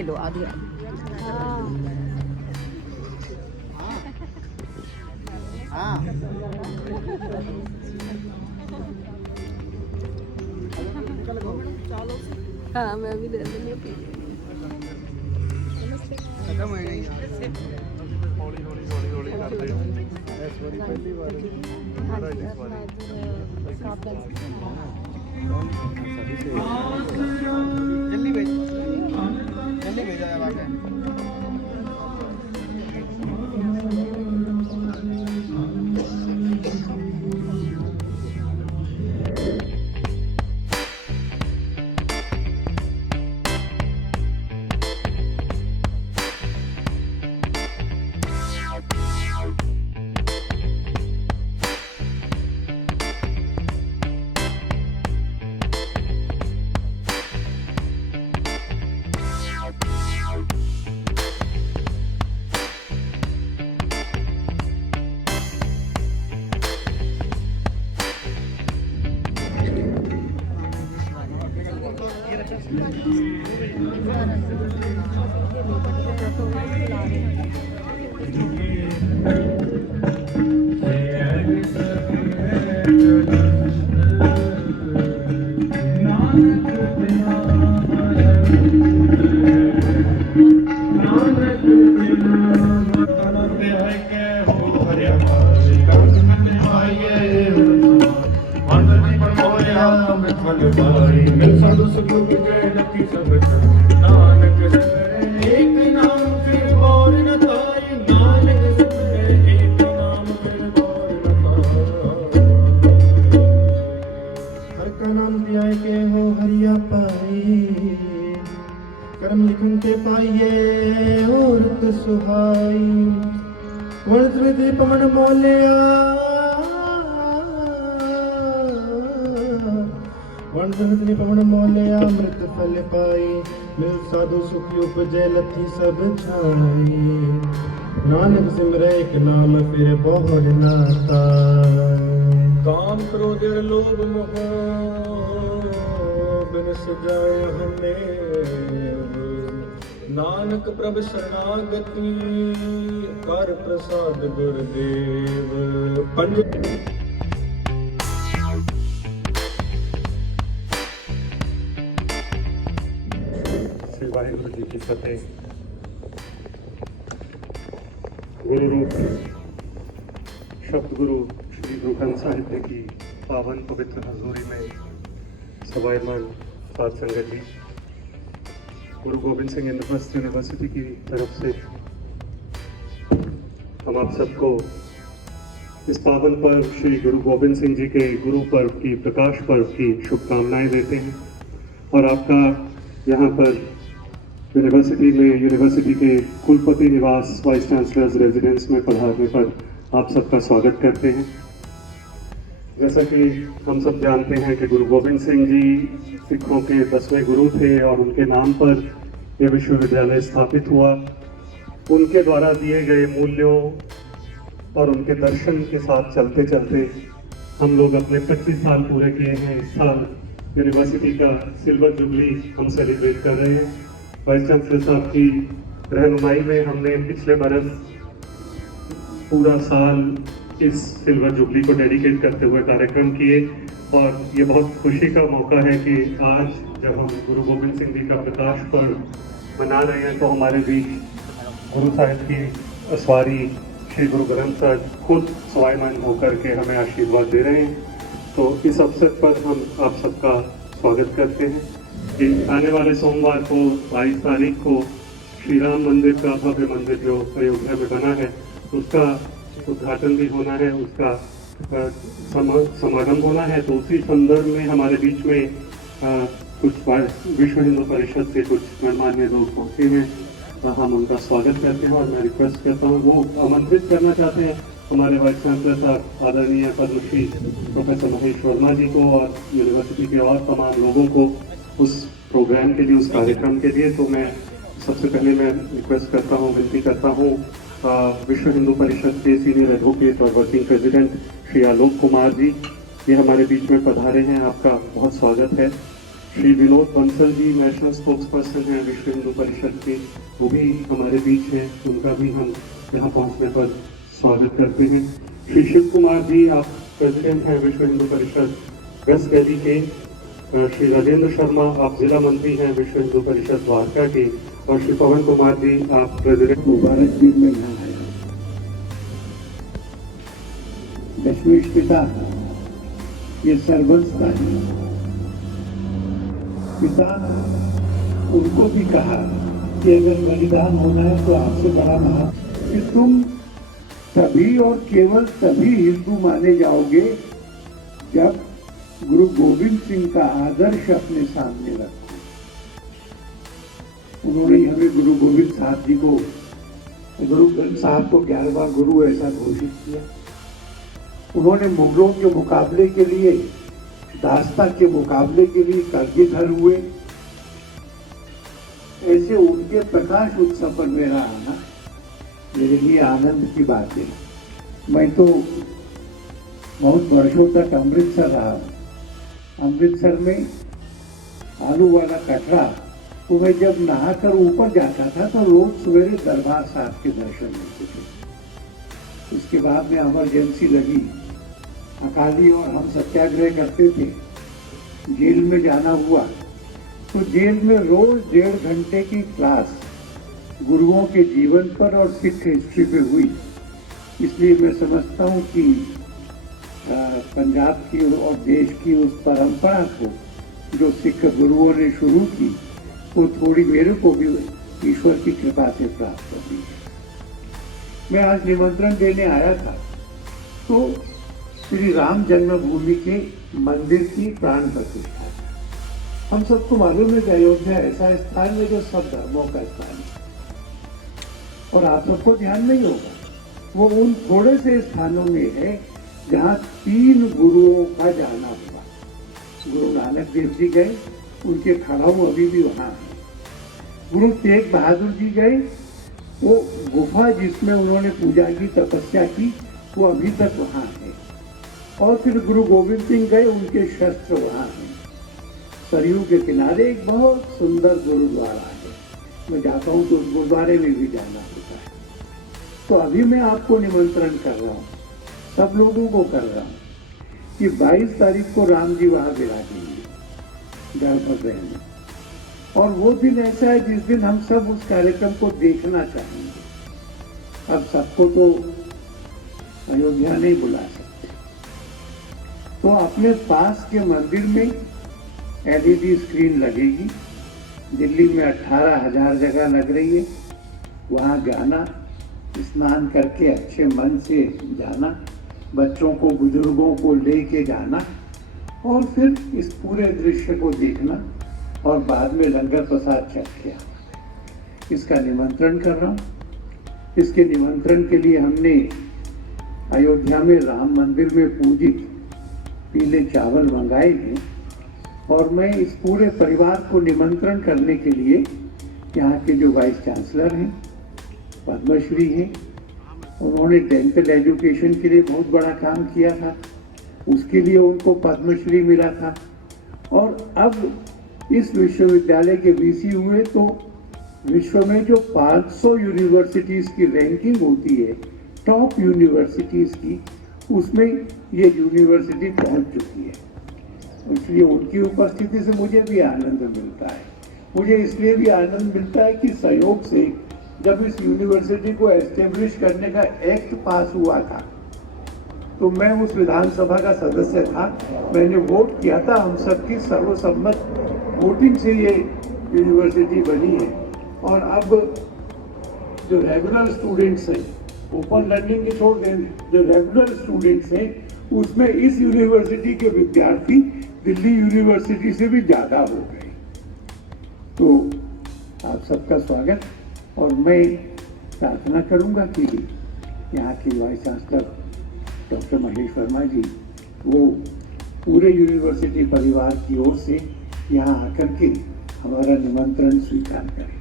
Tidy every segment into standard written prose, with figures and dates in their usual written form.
ये लो आधी हाँ मैं भी दे दूँगी खत्म हो गई हौली हौली हौली हौली करते इस बारी पहली बार जल्दी भेजा है वाकई कर्म लिखन के पाइए औरत सुहाई वनस्पति पवन मोलिया वनस्पति पवन मोलिया अमृत फल पाई मिल साधु सुख उपजय लथी सब छाई नानक सिमरे एक नाम फिर बहुर नाता काम क्रोध लोभ मोह बिन सजाए हमें नानक प्रभ शरणागति कर प्रसाद गुरुदेव पंज श्री वाहिगुरु जी की फतेह। गुरु रूप शब्द गुरु श्री गुरु ग्रंथ साहिब की पावन पवित्र हजूरी में सवाईमान साध संगत जी, गुरु गोविंद सिंह इंद्रप्रस्थ यूनिवर्सिटी की तरफ से हम आप सबको इस पावन पर्व श्री गुरु गोविंद सिंह जी के गुरु पर्व की प्रकाश पर्व की शुभकामनाएं देते हैं और आपका यहाँ पर यूनिवर्सिटी के कुलपति निवास वाइस चांसलर्स रेजिडेंस में पधारने पर आप सबका स्वागत करते हैं। जैसा कि हम सब जानते हैं कि गुरु गोविंद सिंह जी सिखों के 10वें गुरु थे और उनके नाम पर यह विश्वविद्यालय स्थापित हुआ। उनके द्वारा दिए गए मूल्यों और उनके दर्शन के साथ चलते चलते हम लोग अपने 25 साल पूरे किए हैं। इस साल यूनिवर्सिटी का सिल्वर जुबली हम सेलिब्रेट कर रहे हैं। वाइस चांसलर साहब की रहनुमाई में हमने पिछले बरस पूरा साल इस सिल्वर जुबली को डेडिकेट करते हुए कार्यक्रम किए और ये बहुत खुशी का मौका है कि आज जब हम गुरु गोविंद सिंह जी का प्रकाश पर्व मना रहे हैं तो हमारे बीच गुरु साहिब की असवारी श्री गुरु ग्रंथ साहिब खुद सवाईमान होकर के हमें आशीर्वाद दे रहे हैं। तो इस अवसर पर हम आप सबका स्वागत करते हैं कि आने वाले सोमवार को 22 तारीख को श्री राम मंदिर का भव्य मंदिर जो अयोध्या में बना है उसका उद्घाटन भी होना है, उसका समागम होना है। तो उसी संदर्भ में हमारे बीच में कुछ विश्व हिंदू परिषद से कुछ गणमान्य लोग पहुँचे हैं। हम उनका स्वागत करते हैं और मैं रिक्वेस्ट करता हूँ, वो आमंत्रित करना चाहते हैं हमारे वाइस चांसलर साहब आदरणीय पद्मश्री प्रोफेसर महेश वर्मा जी को और यूनिवर्सिटी के और तमाम लोगों को उस प्रोग्राम के लिए, उस कार्यक्रम के लिए। तो मैं सबसे पहले मैं रिक्वेस्ट करता हूँ, विनती करता हूँ विश्व हिंदू परिषद के सीनियर एडवोकेट और वर्किंग प्रेसिडेंट श्री आलोक कुमार जी, ये हमारे बीच में पधारे हैं। आपका बहुत स्वागत है। Shri Vinod Bansal ji national spokes person हैं विश्व हिंदू परिषद के, वो भी हमारे बीच हैं, उनका भी हम यहाँ पहुँचने पर स्वागत करते हैं। श्री शिव कुमार जी, आप प्रेसिडेंट हैं विश्व हिंदू परिषद वेस्ट दिल्ली के। श्री राजेंद्र शर्मा, आप जिला मंत्री हैं विश्व हिंदू परिषद द्वारका के। और श्री पवन कुमार जी, आप प्रेसिडेंट। मुबारक दिन में यहाँ आया। दशमेश पिता ये सर्वस्व है। पिता उनको भी कहा कि अगर बलिदान होना है तो आपसे बड़ा महा कि तुम तभी और केवल तभी हिंदू माने जाओगे जब गुरु गोविंद सिंह का आदर्श अपने सामने रखो। उन्होंने हमें गुरु गोविंद साहब जी को, गुरु ग्रंथ साहब को 11वां गुरु ऐसा घोषित किया। उन्होंने मुगलों के मुकाबले के लिए, दास्ता के मुकाबले के लिए करगिल हुए। ऐसे उनके प्रकाश उत्सव पर मेरा आना मेरे लिए आनंद की बात है। मैं तो बहुत वर्षों तक अमृतसर रहा हूँ। अमृतसर में आलू वाला कटरा, तो मैं जब नहाकर ऊपर जाता था तो रोज सवेरे दरबार साहब के दर्शन मिलते थे। उसके बाद में इमरजेंसी लगी, अकाली और हम सत्याग्रह करते थे, जेल में जाना हुआ। तो जेल में रोज 1.5 घंटे की क्लास गुरुओं के जीवन पर और सिख हिस्ट्री पे हुई। इसलिए मैं समझता हूँ कि पंजाब की और देश की उस परंपरा को जो सिख गुरुओं ने शुरू की, वो थोड़ी मेरे को भी ईश्वर की कृपा से प्राप्त हुई है। मैं आज निमंत्रण देने आया था तो श्री राम जन्मभूमि के मंदिर की प्राण प्रतिष्ठा है। हम सबको मालूम है कि अयोध्या ऐसा स्थान है जो सब धर्मों का स्थान है, और आप सबको ध्यान नहीं होगा, वो उन थोड़े से स्थानों में है जहाँ 3 गुरुओं का जाना हुआ। गुरु नानक देव जी गए, उनके खड़ाऊ अभी भी वहाँ है। गुरु तेग बहादुर जी गए, वो गुफा जिसमें उन्होंने पूजा की, तपस्या की, वो अभी तक वहाँ है। और फिर गुरु गोविंद सिंह गए, उनके शस्त्र वहाँ हैं। सरयू के किनारे एक बहुत सुंदर गुरुद्वारा है, मैं जाता हूँ तो उस गुरुद्वारे में भी जाना होता है। तो अभी मैं आपको निमंत्रण कर रहा हूँ, सब लोगों को कर रहा हूँ कि 22 तारीख को राम जी वहाँ विराजेंगे गर्भगृह में। और वो दिन ऐसा है जिस दिन हम सब उस कार्यक्रम को देखना चाहेंगे। अब सबको तो अयोध्या नहीं बुला सकते, तो अपने पास के मंदिर में LED स्क्रीन लगेगी। दिल्ली में 18,000 जगह लग रही है, वहाँ जाना, स्नान करके अच्छे मन से जाना, बच्चों को, बुजुर्गों को लेके जाना, और फिर इस पूरे दृश्य को देखना, और बाद में लंगर प्रसाद चख के आना। इसका निमंत्रण कर रहा हूँ। इसके निमंत्रण के लिए हमने अयोध्या में राम मंदिर में पूजित पीले चावल मंगाए हैं, और मैं इस पूरे परिवार को निमंत्रण करने के लिए यहाँ के जो वाइस चांसलर हैं, पद्मश्री हैं, उन्होंने डेंटल एजुकेशन के लिए बहुत बड़ा काम किया था, उसके लिए उनको पद्मश्री मिला था। और अब इस विश्वविद्यालय के VC हुए तो विश्व में जो 500 यूनिवर्सिटीज़ की रैंकिंग होती है, टॉप यूनिवर्सिटीज़ की, उसमें ये यूनिवर्सिटी पहुंच चुकी है। इसलिए उनकी उपस्थिति से मुझे भी आनंद मिलता है। मुझे इसलिए भी आनंद मिलता है कि सहयोग से जब इस यूनिवर्सिटी को एस्टेब्लिश करने का एक्ट पास हुआ था, तो मैं उस विधानसभा का सदस्य था, मैंने वोट किया था, हम सबकी सर्वसम्मत वोटिंग से ये यूनिवर्सिटी बनी है। और अब जो रेगुलर स्टूडेंट्स हैं, ओपन लर्निंग की छोड़ दें, जो रेगुलर स्टूडेंट्स हैं, उसमें इस यूनिवर्सिटी के विद्यार्थी दिल्ली यूनिवर्सिटी से भी ज़्यादा हो गए। तो आप सबका स्वागत, और मैं प्रार्थना करूंगा कि यहाँ की vice chancellor doctor Mahesh Verma ji, वो पूरे यूनिवर्सिटी परिवार की ओर से यहाँ आकर के हमारा निमंत्रण स्वीकार करें।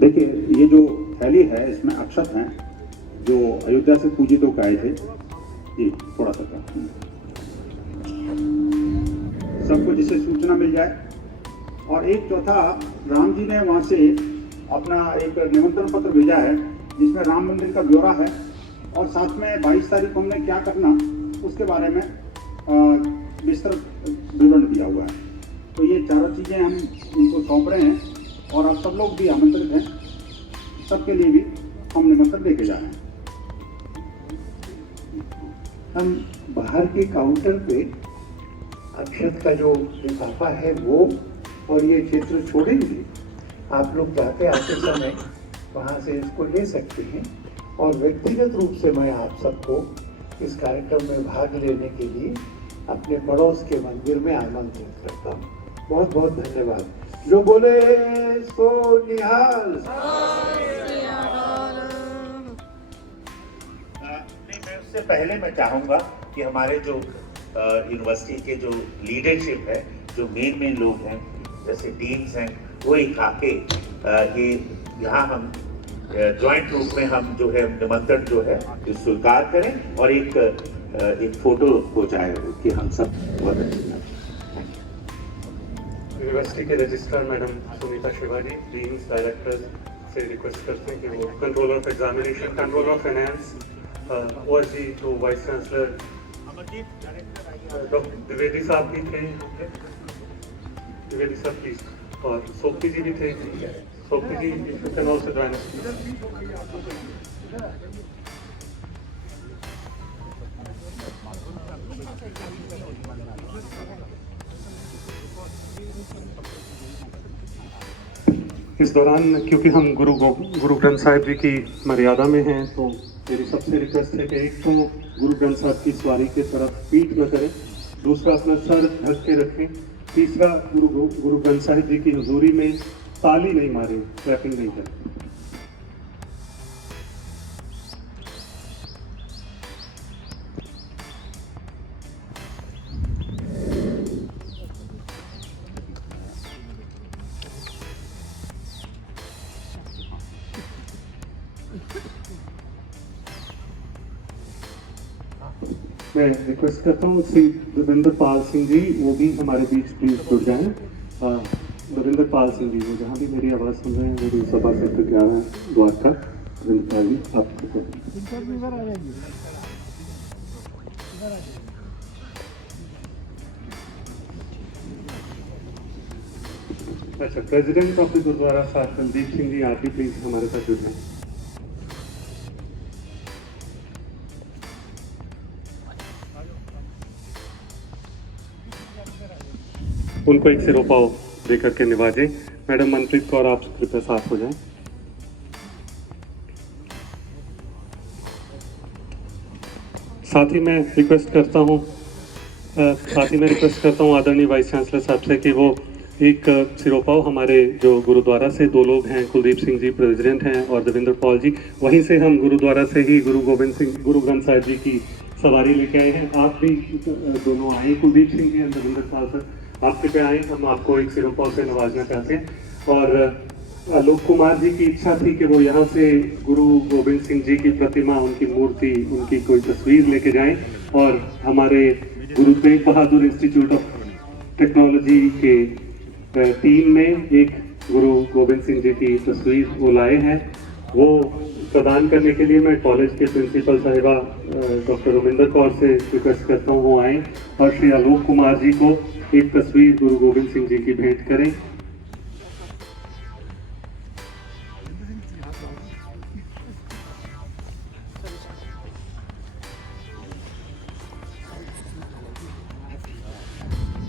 देखिए, ये जो थैली है इसमें अक्षत हैं जो अयोध्या से पूजित होकर आए थे। जी थोड़ा सा सबको जिससे सूचना मिल जाए। और एक चौथा, राम जी ने वहाँ से अपना एक निमंत्रण पत्र भेजा है जिसमें राम मंदिर का ब्यौरा है और साथ में 22 तारीख को हमने क्या करना उसके बारे में विस्तृत विवरण दिया हुआ है। तो ये चारों चीज़ें हम इनको सौंप रहे हैं और आप सब लोग भी आमंत्रित हैं। सबके लिए भी हम निमंत्रण लेके जा रहे हैं। हम बाहर के काउंटर पे अक्षत का जो लिफाफा है वो और ये चित्र छोड़ेंगे। आप लोग जाते आते समय वहाँ से इसको ले सकते हैं। और व्यक्तिगत रूप से मैं आप सबको इस कार्यक्रम में भाग लेने के लिए अपने पड़ोस के मंदिर में आमंत्रित करता हूँ। बहुत बहुत धन्यवाद। जो बोले सो निहाल। नहीं, मैं उससे पहले मैं चाहूँगा कि हमारे जो यूनिवर्सिटी के जो लीडरशिप है, जो मेन लोग हैं, जैसे डीन्स हैं, वो एक आके ये यहाँ हम जॉइंट रूप में हम जो है निमंत्रण जो है स्वीकार करें और एक फोटो हो जाए कि हम सब बहुत अच्छी बात। यूनिवर्सिटी के registrar madam Sunita Shivaji, deans, directors से रिक्वेस्ट करते हैं कि वो controller of examination, controller of finance, OSG तो वाइस चांसलर डॉक्टर द्विवेदी साहब भी थे, द्विवेदी साहब प्लीज, और सोपी जी भी थे। सोपी ji you can also join us. इस दौरान क्योंकि हम गुरु ग्रंथ साहिब जी की मर्यादा में हैं तो मेरी सबसे रिक्वेस्ट है कि एक तो गुरु ग्रंथ साहिब की सवारी के तरफ पीठ न करें, दूसरा अपना सर ढक के रखें, तीसरा गुरु ग्रंथ साहिब जी की हुजूरी में ताली नहीं मारें, क्लैपिंग नहीं करें। मैं रिक्वेस्ट करता हूँ श्री रविंद्र पाल सिंह जी, वो भी हमारे बीच प्लीज जुड़ जाएं। रविंद्र पाल सिंह जी, वो जहाँ भी मेरी आवाज़ सुन रहे हैं, मेरी सभा सेक्टर 11 द्वारका, रविंद्र पाल जी आपको। अच्छा, प्रेसिडेंट ऑफ द गुरुद्वारा साहब कुलदीप सिंह जी, आप भी प्लीज हमारे साथ जुड़ जाएं। उनको एक सिरोपा देकर के निवाजें। मैडम मनप्रीत कौर, आप कृपया साथ हो जाएं। साथ ही मैं रिक्वेस्ट करता हूं आदरणीय वाइस चांसलर साहब से कि वो एक सिरोपाव हमारे जो गुरुद्वारा से दो लोग हैं, कुलदीप सिंह जी प्रेसिडेंट हैं और देवेंद्र पॉल जी, वहीं से हम गुरुद्वारा से ही गुरु गोबिंद सिंह गुरु ग्रंथ साहिब जी की सवारी लेके आए हैं। आप भी दोनों आए, कुलदीप सिंह जी और देवेंद्र पॉल सर, आप कृपया आए, हम आपको एक सिरोपाव से नवाजना चाहते हैं। और आलोक कुमार जी की इच्छा थी कि वो यहाँ से गुरु गोबिंद सिंह जी की प्रतिमा, उनकी मूर्ति, उनकी कोई तस्वीर लेके जाएं और हमारे Guru Tegh Bahadur institute of technology के टीम में एक गुरु गोबिंद सिंह जी की तस्वीर वो लाए हैं। वो प्रदान करने के लिए मैं कॉलेज के प्रिंसिपल साहिबा डॉक्टर रविंदर कौर से रिक्वेस्ट करता हूँ वो आए और श्री आलोक कुमार जी को एक तस्वीर गुरु गोबिंद सिंह जी की भेंट करें।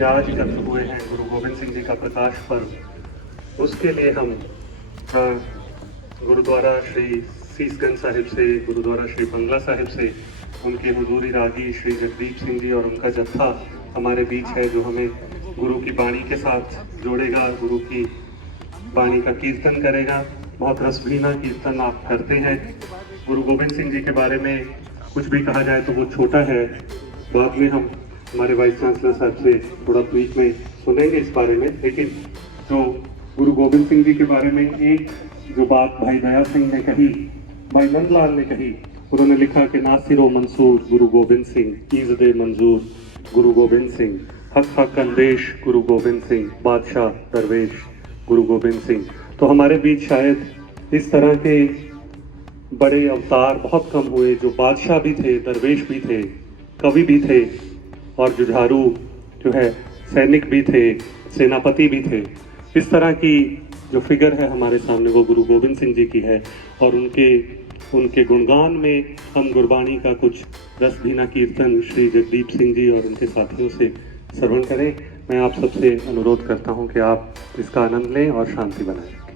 आज एकत्र हुए हैं गुरु गोबिंद सिंह जी का प्रकाश पर्व, उसके लिए हम गुरुद्वारा श्री सीसगंज साहिब से, गुरुद्वारा श्री बंगला साहिब से उनके हुजूरी रागी श्री जगदीप सिंह जी और उनका जत्था हमारे बीच है, जो हमें गुरु की बाणी के साथ जोड़ेगा, गुरु की बाणी का कीर्तन करेगा। बहुत रसभीना कीर्तन आप करते हैं गुरु गोविंद सिंह जी के बारे में कुछ भी कहा जाए तो वो छोटा है। बाद में हम हमारे वाइस चांसलर साहब से थोड़ा बीच में सुनेंगे इस बारे में, लेकिन जो गुरु गोविंद सिंह जी के बारे में एक जो बात भाई दया सिंह ने कही, भाई नंदलाल ने कही, उन्होंने लिखा कि नासिरो मंसूर गुरु गोविंद सिंह, ईज़-ए मंजूर गुरु गोविंद सिंह, हक हक अंदेश गुरु गोविंद सिंह, बादशाह दरवेश गुरु गोविंद सिंह। तो हमारे बीच शायद इस तरह के बड़े अवतार बहुत कम हुए जो बादशाह भी थे, दरवेश भी थे, कवि भी थे और जुझारू जो है सैनिक भी थे, सेनापति भी थे। इस तरह की जो फिगर है हमारे सामने वो गुरु गोविंद सिंह जी की है और उनके गुणगान में हम गुरबाणी का कुछ रस भीना कीर्तन श्री जगदीप सिंह जी और उनके साथियों से श्रवण करें। मैं आप सबसे अनुरोध करता हूं कि आप इसका आनंद लें और शांति बनाएं।